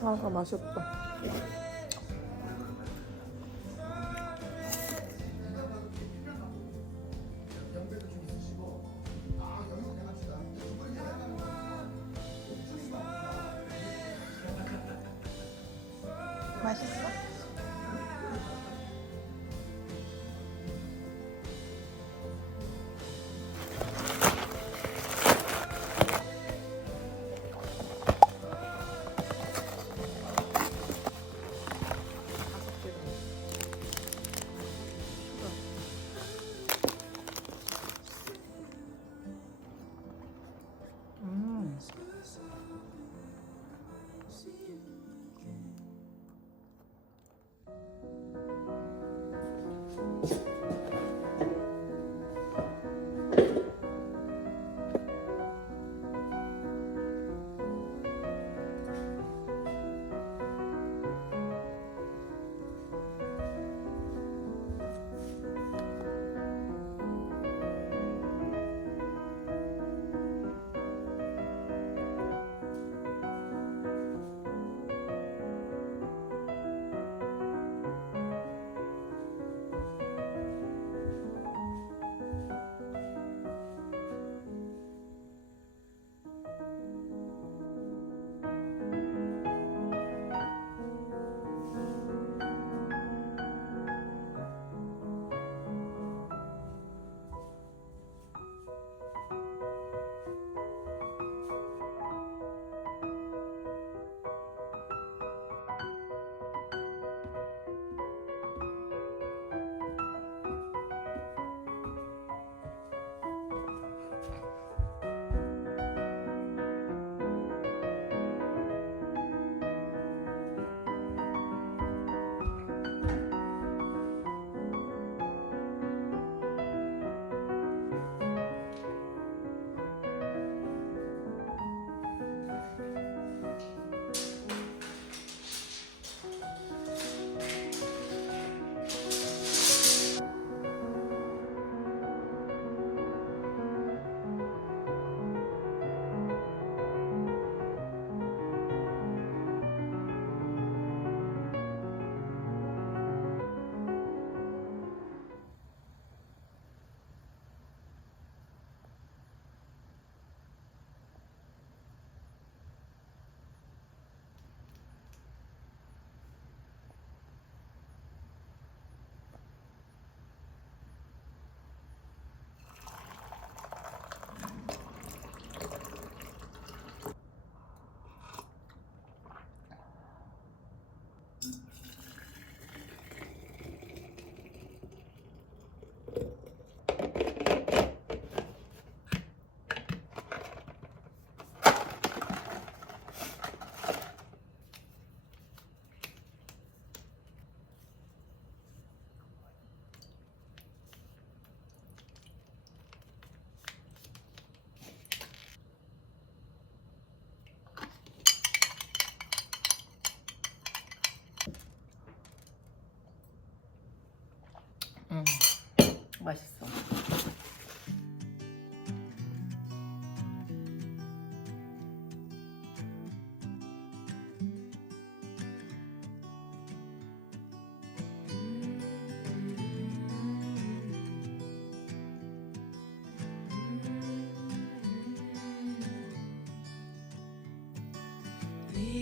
사과 맛있다. 맛있어?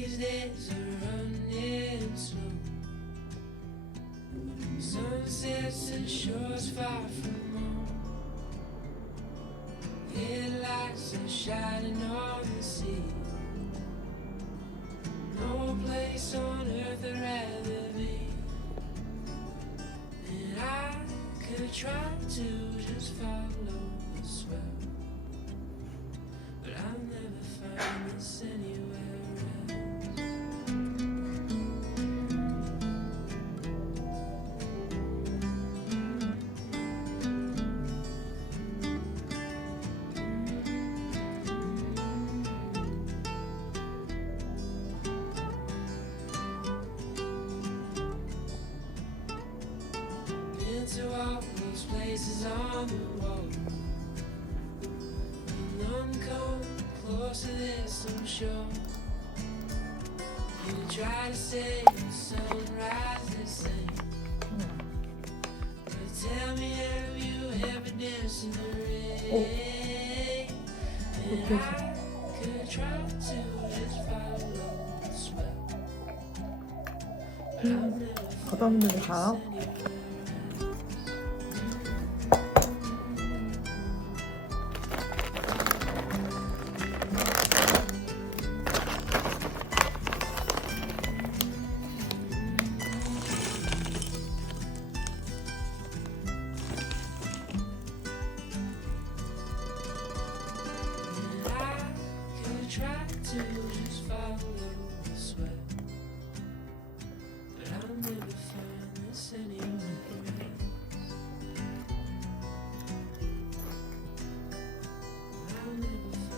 These days are running slow. Sunsets and shores far from home. Headlights are shining on the sea. No place on earth I'd rather be. And I could try to just follow the swell, but I'll never find this anywhere else. Been to all those places on the wall, none come close to this, I'm sure. You try to say the sunrise the same, but tell me, have you ever danced in the rain? And I could try to just follow the swell, but I'll never 바닷물에 find 가. this anywhere. I could try to just follow the swell, but I'll never find this anywhere else. I'll never find.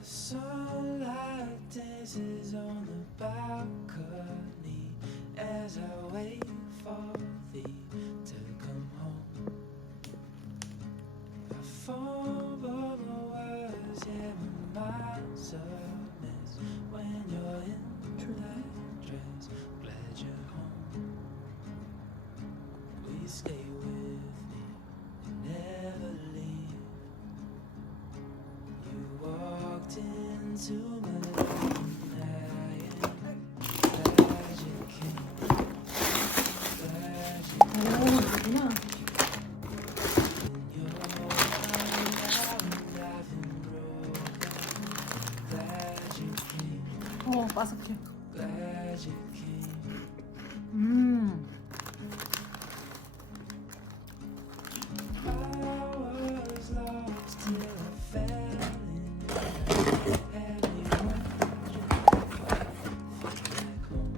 The sunlight dances on the balcony as I wait for thee to come home. I fumble my words, yeah, my mind's a mess when you're in that dress. Glad you're home. Please stay with me, never leave. You walked into my life, and I am glad you came. Glad you 오, 그렇구나. in your mind, I've been broken. Glad you came. 바삭해. Glad you came. I was lost till I fell in love. Had me wondering if I feel like home.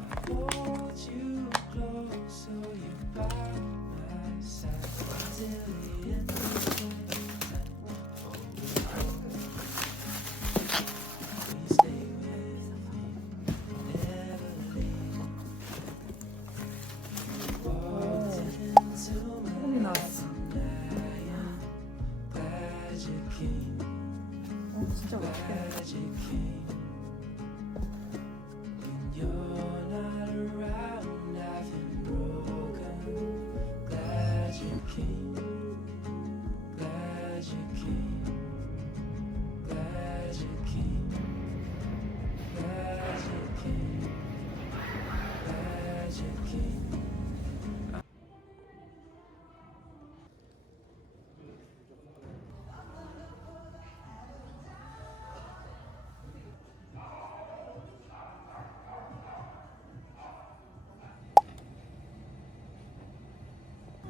I hold you close so you're by my side till the end of the time. Please stay with me, never leave. Walked into my 콩이 나왔어. glad you came, 진짜 맛있게. glad you came. When you're not around, I've been broken. Glad you came, glad you came, glad you came, glad you came, glad you came.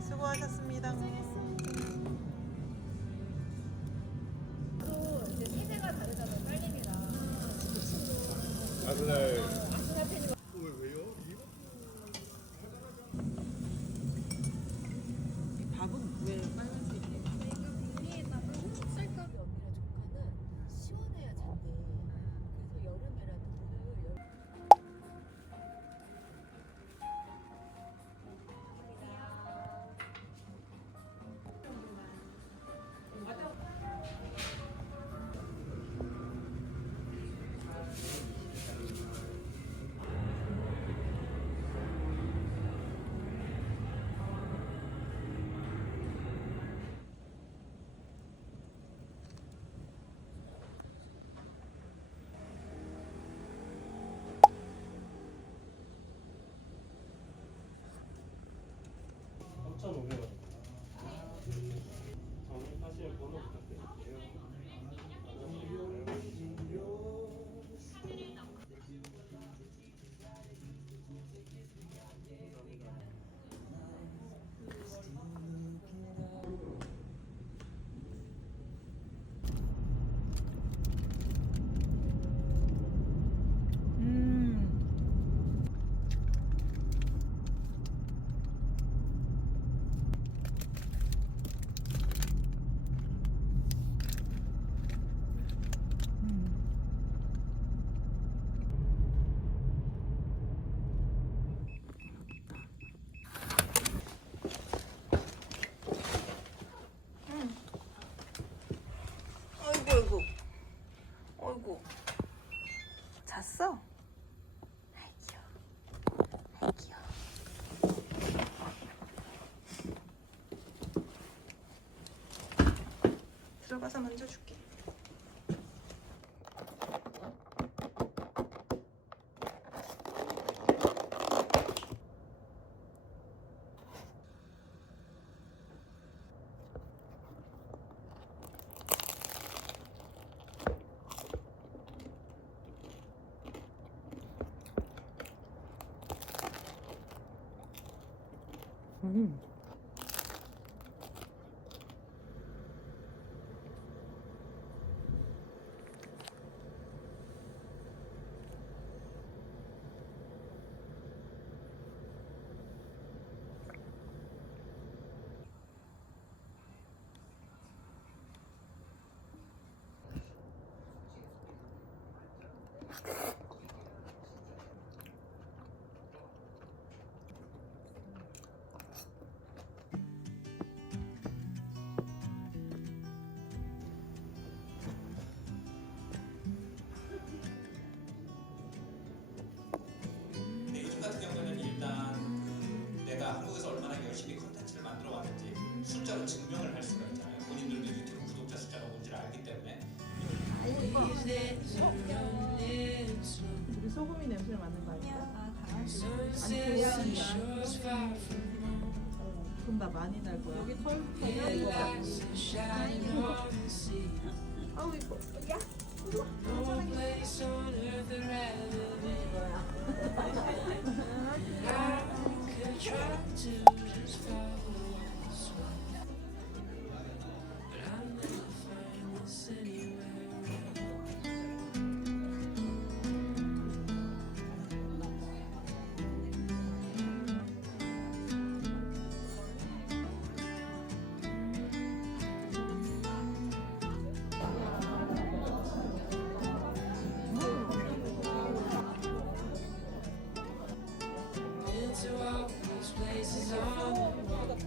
수고하셨습니다. 아 그날 왜 왜요? 잡아서 만져줄게. 근데 요즘 같은 경우는 일단 내가 한국에서 얼마나 열심히 컨텐츠를 만들어 왔는지 숫자로 증명을 할 수가 있잖아요. 본인들도 유튜브 구독자 숫자가 뭔지를 알기 때문에. These days are running slow. 우리 소금이 냄새 맡는 거 아니야? Sunsets and shores far from home. 그럼 나 많이 날 거야. 여기 털 Headlights are shining on the sea. 아우 이뻐. No place on earth I'd rather be. I could try to just follow the sun, but I'll never find this anywhere else. Been to all these places on the road.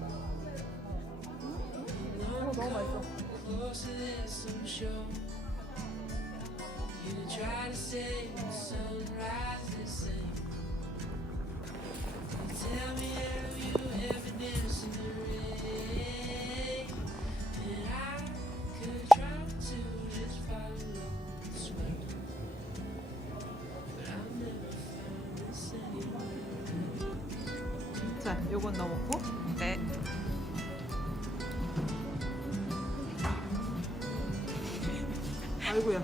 Closer than some show. You try to say the sunrise the same. You tell me, have you ever danced in the rain? And I could try to just follow the sway, but I'll never find this anywhere. 자, 요건 넣어먹고. 네. 아이고야.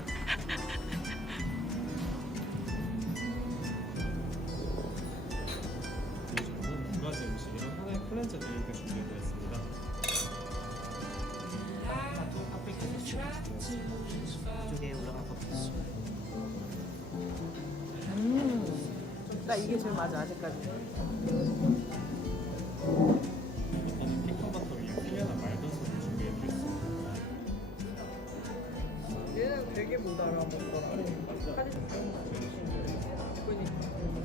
요즘은 두 가지 음식이랑 하나의 클렌저 드링크 준비되어 있습니다. 이쪽에 올라가서 나 이게 제일 맞아 아직까지. 일단은 피컨버터 위에 클리어한 맑은 소를 준비해드렸습니다. 얘는 되게 못 알아먹더라.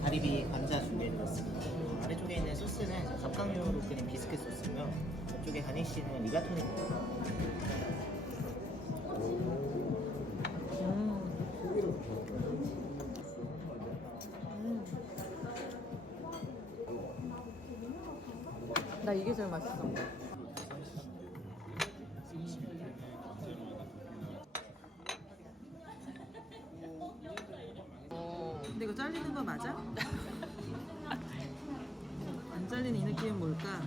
가리비 감자 준비해드렸습니다. 아래쪽에 있는 소스는 갑각류로 끓인 비스켓 소스고요. 이쪽에 가니쉬는 리가톤입니다. 나 이게 제일 맛있어. 근데 이거 잘리는 거 맞아? 안 잘리는 이 느낌은 뭘까?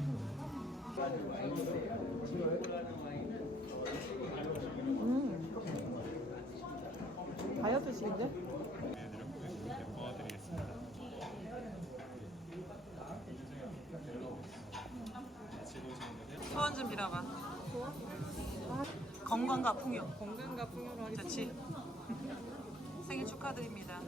다이어트식인데? 도와드리겠습니다. 소원 좀 빌어봐. 건강과 풍요. 건강과 풍요로 하겠습니다. 좋지. 생일 축하드립니다.